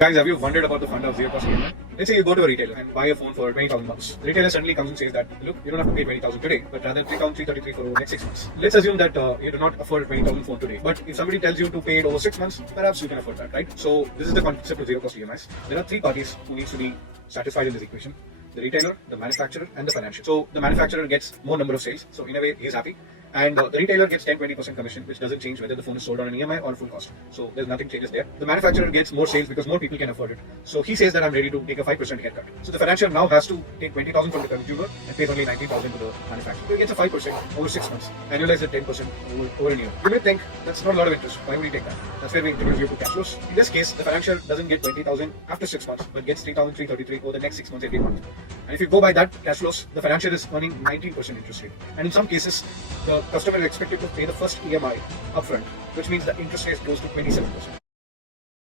Guys, have you wondered about the fund of zero cost EMI? Let's say you go to a retailer and buy a phone for 20,000 bucks. The retailer suddenly comes and says that, look, you don't have to pay 20,000 today, but rather 3,333 for the next 6 months. Let's assume that you do not afford a 20,000 phone today, but if somebody tells you to pay it over 6 months, perhaps you can afford that, right? So this is the concept of zero cost EMIs. There are three parties who needs to be satisfied in this equation: the retailer, the manufacturer, and the financial. So the manufacturer gets more number of sales, so in a way he is happy. And the retailer gets 10-20% commission, which doesn't change whether the phone is sold on an EMI or full cost. So there's nothing changes there. The manufacturer gets more sales because more people can afford it. So he says that I'm ready to take a 5% haircut. So the financier now has to take 20,000 from the consumer and pays only 19,000 to the manufacturer. So he gets a 5% over 6 months, annualized at 10% over a year. You may think that's not a lot of interest. Why would he take that? That's where we introduce you to cash flows. In this case, the financier doesn't get 20,000 after 6 months, but gets 3,333 over the next 6 months every month. And if you go by that cash flows, the financier is earning 19% interest rate. And in some cases, the customer is expected to pay the first EMI upfront, which means the interest rate goes to 27%.